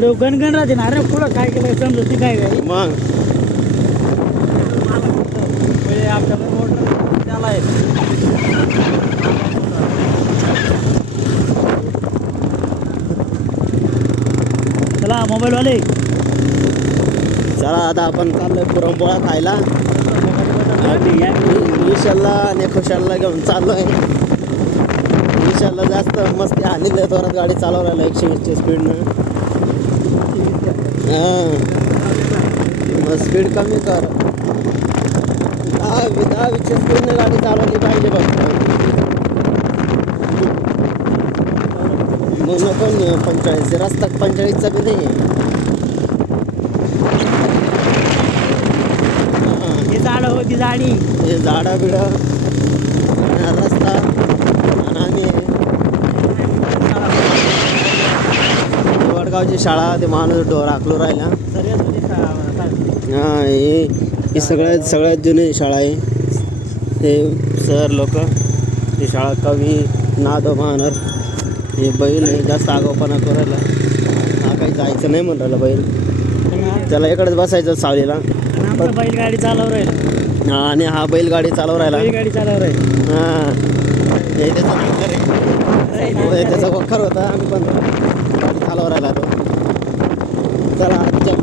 तिकडे गणगण राहते ना. अरे पुढं काय केलं समजत काय काय मग आपल्याला मोटर त्याला आहे. चला मोबाईलवाले. चला आता आपण चाललोय पुरणपोळा खायला. विशालला आणि खुशालला घेऊन चाललोय. विशालला जास्त मस्ती आणली जोरात गाडी चालवला 120च्या स्पीडनं. हां स्पीड कमी कर. 10-20च्या स्पीडनं गाडी चालवली पाहिजे बघ. मग नको 45 रस्ता 45चा बी नाही आहे. झाड होती झाडी हे झाडं बिडं रस्ता आणि वडगावची शाळा ते माणूस डोर आखलो राहिला. हां ही सगळ्यात जुनी शाळा आहे. हे सर लोक ही शाळा कवी नादो मानर. हे बैल हे जास्त आगाऊपणा करायला. हा काही जायचं नाही म्हणून राहिला बैल. त्याला इकडेच बसायचं सावलीला. बैलगाडी चालव राहील. हां आणि हा बैलगाडी चालव राहिला. बैलगाडी चालव राहील. हां हे त्याचा वखर आहे. त्याचा वखर होता. आम्ही पण गाडी चालव राहिला तो. चला आजच्या